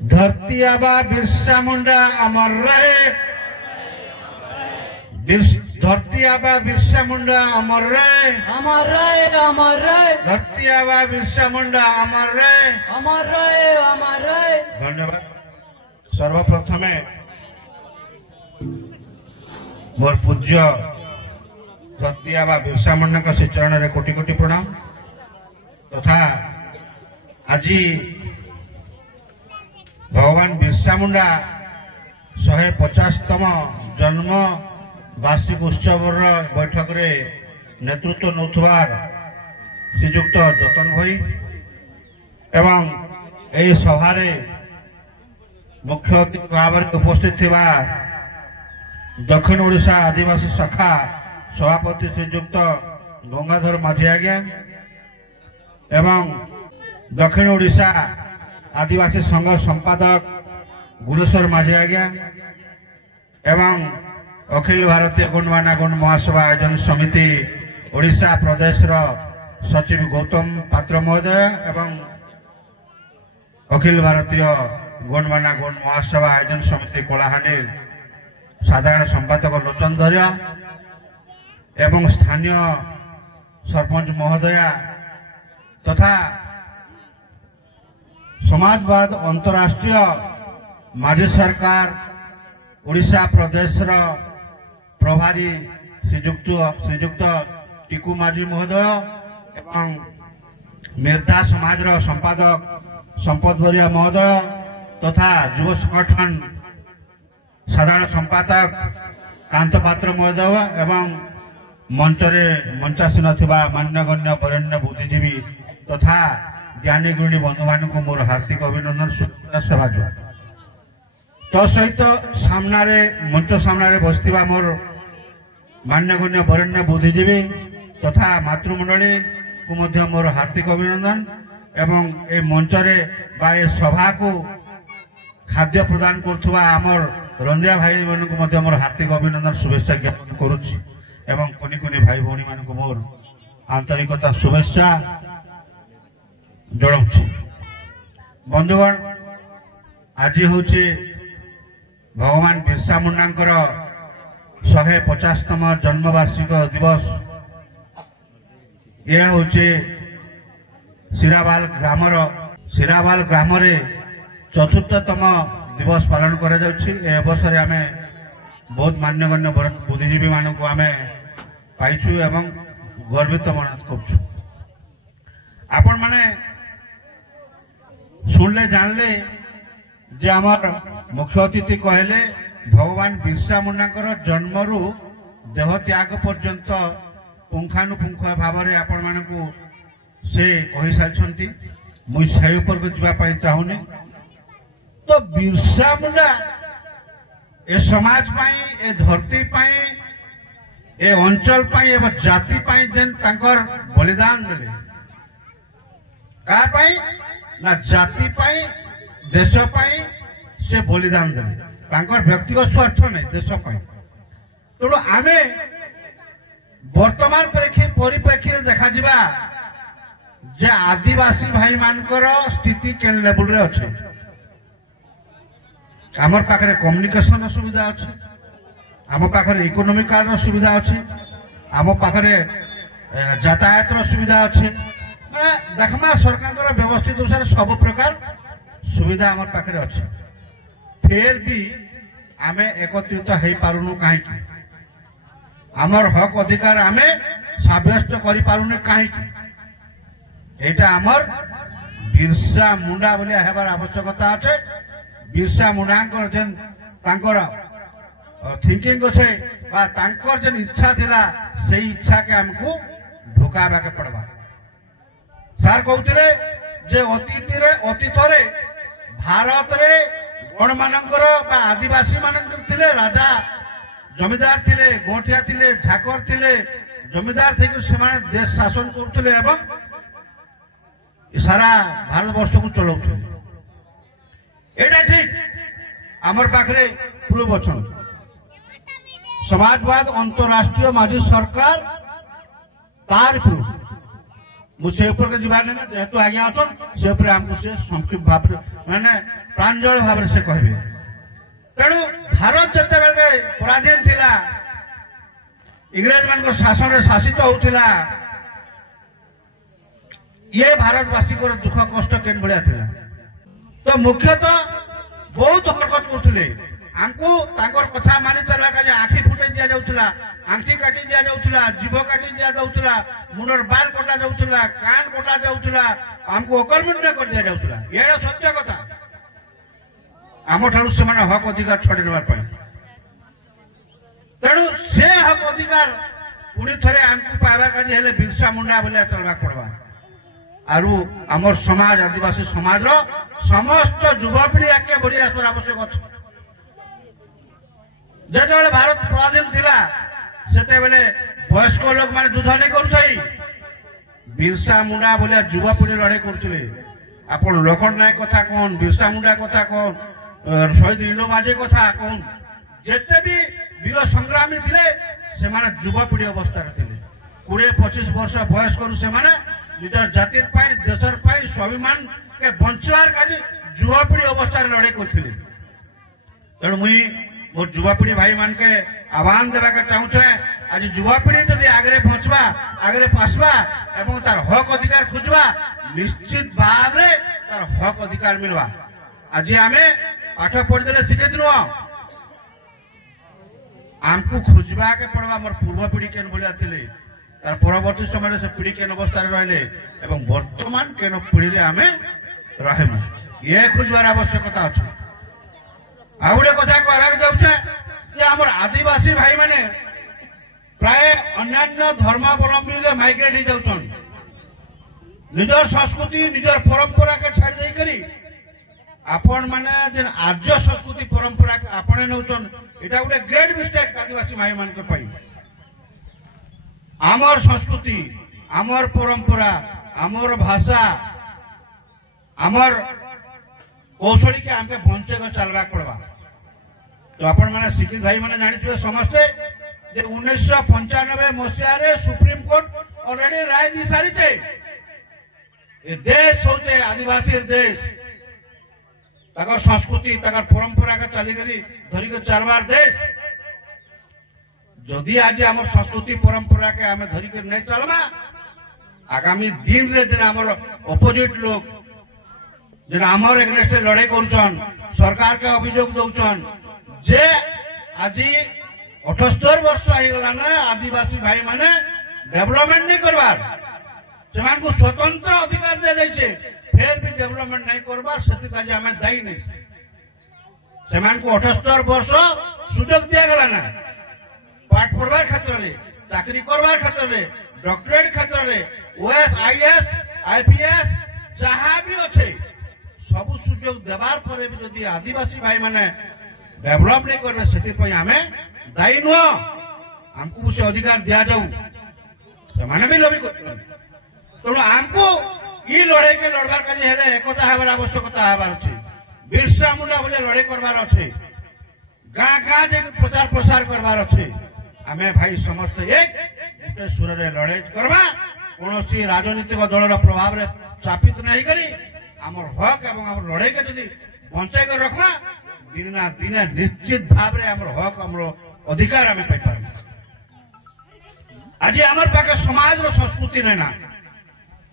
धरती आबा बिरसा मुंडा अमर रहे, धरती आबा बिरसा मुंडा अमर रहे, अमर रहे, अमर रहे, धरती आबा बिरसा मुंडा अमर रहे, अमर रहे, अमर रहे। धन्यवाद। सर्वप्रथमे मोर पूज्य धरती आबा बिरसा मुंडा का श्री चरण रे कोटि कोटि प्रणाम तथा आज भगवान बिरसा मुंडा 150तम जन्म वार्षिक उत्सव बैठक रे नेतृत्व नौथुवार श्रीजुक्त जतन भाई एवं यही सभारे मुख्य अतिथि भाव में उपस्थित थिबा दक्षिण ओडिशा आदिवासी शाखा सभापति श्रीजुक्त गंगाधर माझी आज्ञा एवं दक्षिण ओडिशा आदिवासी संघ संपादक गुलेश्वर माझी आज्ञा एवं अखिल भारतीय गुणवाना गुण महासभा आयोजन समिति ओडिशा प्रदेश सचिव गौतम पात्र महोदय एवं अखिल भारतीय गुणवाना गुण महासभा आयोजन समिति कलाहांडी साधारण संपादक लोचन धरिया एवं स्थानीय सरपंच महोदया तथा समाजवाद अंतरराष्ट्रीय माझी सरकार ओडिशा प्रदेश प्रभारी श्रीजुक्त टिकू माझी महोदय एवं मेरदा समाज संपादक संपद बरिया महोदय तथा युव संगठन साधारण संपादक कांत पात्र महोदय एवं मंचरे मंचासीन थिबा मान्यगण्य वरेण्य बुद्धिजीवी तथा ज्ञानी गुणी बंधु मान को मोर हार्दिक अभिनंदन शुभेच्छा सेवा जो तो सहित सामने मंच सामने बसथिबा मोर मान्यगण्य वरेण्य बुद्धिजीवी तथा मातृमंडली को मध्य मोर हार्दिक अभिनंदन एवं ए मंचरे बा ए सभा को खाद्य प्रदान करथुवा आमर रंजिया भाई मन को मध्य मोर हार्दिक अभिनंदन शुभेच्छा ज्ञापन करुछि एवं कुनी कुनी भाई भौणी मान को मोर आंतरिकता शुभेच्छा जणाउछि। बंधुगण आज होछि भगवान बिरसा मुंडांकर 150तम जन्म वार्षिक दिवस। यह होछि सिराबाल ग्राम रे 4थतम दिवस पालन करा जाउछि। ए अवसर आमे बहुत मान्यगण्य बुद्धिजीवी मान को आमे पाइछु एवं गर्वित मन करछु। आपण माने सुनले जानले जे आमर मुख्य अतिथि कहले भगवान बिरसा मुंडांकर जन्मरू देह त्याग पर्यंत पुंखानुपुंख भाव में आपण मान को से कहि सारिछंती। मुई से ऊपर को जीवा पाई चाहुनी। तो बिरसा मुंडा ए समाज पाई ए धरती पाई ए अंचल पाई ए जाति पाई जेन तांकर बलिदान देले का पाई ना जाति पाई देश पाई से बलिदान देले तांकर व्यक्तिगत स्वार्थ नहीं देश पाई। तेणु आमे वर्तमान परिप्रेक्षी देखा जिबा जे आदिवासी भाई मानकर स्थिति केन लेवल रे अछि। आमर पाखरे कम्युनिकेशन सुविधा अछि, आम पाखरे इकोनॉमिकल सुविधा अछि, आम पाखरे यातायात सुविधा अछि। देखमा सरकार व्यवस्थित अनुसार सब प्रकार सुविधा आम पाखरे अछि। फिर भी आमे एकत्रित हो पारुनु कहीं आमर हक अधिकार आमे साब्यस्त करि पारुनु कहीं एटा आमर बिरसा मुंडा बोले हेबार आवश्यकता अछि। बिरसा मुंडांकर जेन तांकर थिंकिंग अछि बा तांकर जेन इच्छा थिला से इच्छा के हमको ढुकाबा के पड़बा। सर कहउतिरे जे अतीत रे भारत रे गण मानकर बा आदिवासी मानकर थिले राजा जमीदार थिले, गोठिया थिले, झाकर थिले, जमीदार थे से देश शासन करते एवं सारा भारत वर्ष को चलाउते। एटा ठीक आमर पाखरे प्रूफ अच्छा समाजवाद अंतरराष्ट्रीय माझी सरकार तार प्रूफ मुझे ऊपर के जीवार ना जेहेतु आज्ञा अछन से ऊपर हमको से संक्षिप्त भाव माने प्रांजल भाव से कहबे तेणु भारत जते बेले पराधीन थिला इंग्रेज मान को शासन रे शासित होतिला ये भारतवासी को दुख कष्ट केन भलिया थिला तो मुख्यतः बहुत हरकत करथिले हमको ताकर कथा मानि चला का आखि फुटे दिया जाउतला आंखी काटी दिया जाउतला जीभ काटी दिया जाउतला मुंडर बाल कटा जाउतला कान कटा जाउतला हमको अकर्मण्य कर दिया जाउतला ये सत्य कथा आम ठारू से माने हक अधिकार छाड़ी देबार पई तेणु से हक अधिकार पुणी थरे हमको पाइबार काजे हेले बिरसा मुंडा बोले चलबा पड़बा आरु आमर समाज आदिवासी समाज रो समस्त युवपीढ़ी आके बढ़ी आसबार आवश्यक अछि जेतेबेले भारत स्वाधीन थिला सेतेबेले वयस्क लोक माने युद्ध नहीं करुथाई बिरसा मुंडा बोले युवपीढ़ी लड़ाई करथिले आपण लोखंड नायक कथा कोन बिरसा मुंडा कथा कोन शहीद इलो माझे कथा कोन जेते भी वीर संग्रामी थिले से माने युवपीढ़ी अवस्था थिले 20-25 वर्ष बयस करू से माने निजर जातिर पाई देशर पाई स्वाभिमान के बंचवार काजे युवपीढ़ी अवस्था लड़ाई करथिले तेणु मुई मोर युवपीढ़ी भाई मान के आह्वान देवा के चाहूँ आज युवपीढ़ी जदि आगे पहुंचवा आगे पसवा एवं तार हक अधिकार खोजवा निश्चित भाव रे तार हक अधिकार मिलवा आज आमे पाठ पढ़ीदे शिक्षित नुह आमको खोजवा के पड़वा मोर पूर्व पीढ़ी केन भलिया थिले तार परवर्ती समय से पीढ़ी केन अवस्था रहिले एवं वर्तमान केन पीढ़ी रे आमे रहेमु ये खोजवार आवश्यकता अछि आ गोटे कथा कहबाक जाउछे जे हमर आदिवासी भाई माने प्राय अन्य धर्मावलंबी ले माइग्रेट हो जाउछन निजर संस्कृति निजर परंपरा के छाड़ देई करी आपण माने जे आर्य संस्कृति परंपरा के आपणे नउछन एटा गोटे ग्रेट मिस्टेक आदिवासी भाई मान के पई आमर संस्कृति आमर परंपरा आमर भाषा आमर कौशली के हमके बंचे को चलवा पड़वा तो आपण माने शिक्षित भाई माने जानिथिबे समस्ते जे 1995 मसिया रे सुप्रीम कोर्ट ऑलरेडी राय दी सारी छे ए देश होते आदिवासी देश तकर संस्कृति तकर परंपरा के चली गरी धरी के चारवार देश जदि आज हमर संस्कृति परंपरा के हमें धरी के नहीं चलबा आगामी दिन रे जे हमर अपोजिट लोग जे हमर एग्नेस्ट लड़ाई करूछन सरकार के अभियोग दउछन जे आज 78 वर्ष हो गला ना आदिवासी भाई माने डेवलपमेंट नहीं करवार सेमान को स्वतंत्र अधिकार दे जाय छे फिर भी डेवलपमेंट नहीं करवार सेति काजे हमें दायी नहीं सेमान को 78 वर्ष सुयोग दिया गला ना पाठ पढ़वार क्षेत्र रे चाकरी करवार क्षेत्र रे डॉक्टरेट क्षेत्र रे ओएस आईएएस आईपीएस जहां भी अच्छे सब सुजोग देवार पर भी जदि आदिवासी भाई माने डेवलप नहीं करबे सेति पई हमें दायी नुह हमको से अधिकार दिया जाऊ से माने भी लबी करछन तो हमको ई लड़ाई के लड़बार का जे हेले एकता हेबार आवश्यकता हेबार अछि बिरसा मुंडा बोले लड़ाई करबार अछि गाँ गाँ जे प्रचार प्रसार करबार अछि हमें भाई समस्त एक गोटे सुर रे लड़ाई करबा कोनोसी राजनीतिक दलर प्रभाव रे चापित नहीं करी हमर हक एवं हमर लड़ाई के यदि बंचाई कर रखबा दिन ना दिन निश्चित भाव रे हमर हक हमर अधिकार हमें पाई पार आज हमर पाके समाज रो संस्कृति नै ना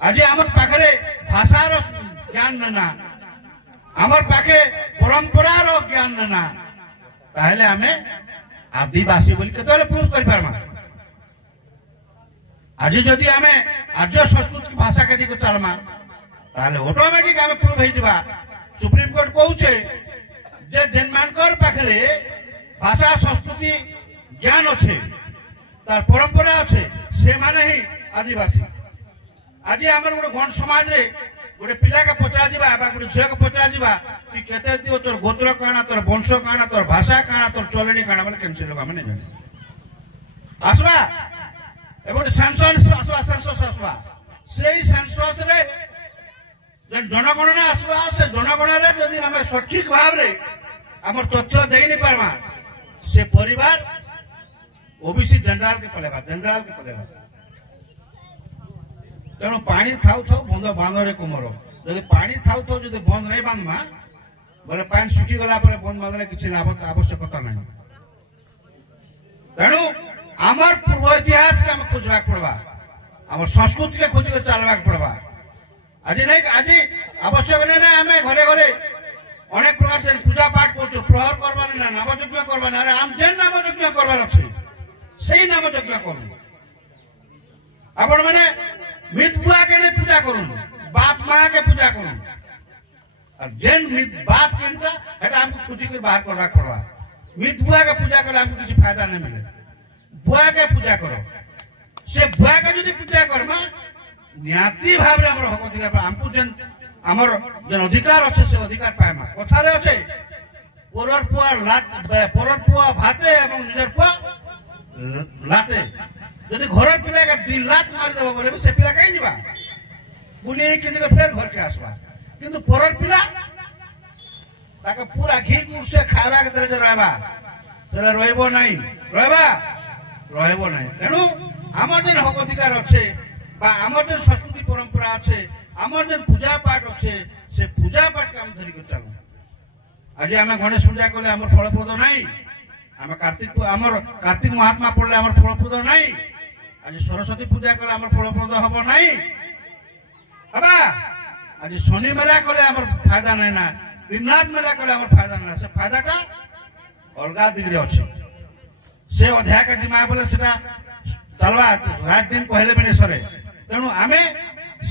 आज हमर पाखरे भाषा रो ज्ञान नै ना हमर पाके परंपरा रो ज्ञान नै ना ताहले हमें आदिवासी बोल के प्रूव कर पारमा आज जदि हमें आर्य संस्कृति भाषा के दिके चलमा ताले ऑटोमेटिक हमें प्रूव हो जावा सुप्रीम कोर्ट कहूचे जे जेनमानकर पाखरे भाषा संस्कृति ज्ञान अच्छे तार परंपरा अच्छे से माने ही आदिवासी आज आमर गोटे गण समाज रे गोटे पिला के पचरा जीवा बा गोटे झिया के पचरा जीवा तू केते दियो तोर गोत्र काना तोर वंश काना तोर भाषा काना तोर चलनी काना माने केनसे लोग माने जाने आसवा एबो सेंसस आसवा सेंसस आसवा सेही सेंसस रे जनगणना आसवा से जनगणना रे यदि हमें सठिक भाव रे हमर तथ्य देई नहीं पारमा से परिवार ओबीसी जनरल के पलेबा तेणु पानी थाउ थाउ बंद बांधरे कुमर जब पानी थाउ थाउ जो बंद नहीं बांधमा बोले पानी सुखी गला पर बंद बांधले किसी आवश्यकता नहीं तेणु आमर पूर्व इतिहास के खोजवा पड़वा आम संस्कृति के खोज चलवा पड़वा आज नहीं आज आवश्यक नहीं ना आम घरे घरे अनेक प्रकार से पूजा पाठ कर प्रहर करवार ना नामयज्ञ करवार अरे आम जेन नामयज्ञ करवार अच्छे से नामयज्ञ कर आपण मैंने मित बुआ के नहीं पूजा करूँ बाप माँ के पूजा करूँ और जेन बाप के हमको कुछ बाहर करवा पड़वा मित बुआ के पूजा कले हमको किसी फायदा नहीं मिले बुआ के पूजा करो से बुआ के जो पूजा करमा निहाती भाव में हक अधिकार हमको जेन आमर जेन अधिकार अच्छे से अधिकार पाएमा कथारे अच्छे परर पुआ भाते एवं निजर पुआ लाते यदि घर पिला के 2 लाख मारिदेव बोले से पिला कहीं जावा पुणी फिर घर के आसवा किंतु परर पिला पूरा घी गुड़ से खावा के तरह रहबा रहिबो नहीं तेणु आमर जेन हक अधिकार अच्छे आमर जेन संस्कृति परंपरा अच्छे आमर जेन पूजा पाठ अच्छे से पूजा पाठ के धरिक चलू आज आम गणेश पूजा कले आम फलप्रद नहीं आम कार्तिक महात्मा पढ़ले आम फलप्रद नहीं आज सरस्वती पूजा कले आम फलप्रद हम नहीं आज शनि मेला कले आम फायदा नहीं ना दीननाथ मेला कले आम फायदा ना से फायदाटा अलग दिग्रे अच्छे से अध्याय के जिमा बोले चलवा रात दिन कहले भी नहीं सरे तेणु आम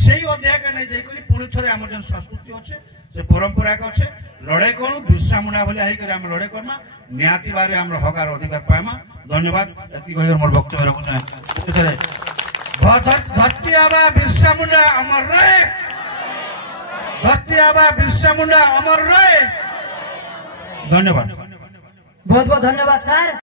से अध्याय के नहीं जाकर पुणी थे आम जो संस्कृति अच्छे से परंपरा के अच्छे लड़ाई करूँ बिरसा मुंडा भाई लड़ाई करमा निहाती बारे आम हकार अधिकार पाएमा धन्यवाद मोर वक्तव्य रखुना धरती आबा बिरसा मुंडा अमर रहे धरती आबा बिरसा मुंडा अमर रहे धन्यवाद बहुत बहुत धन्यवाद सर।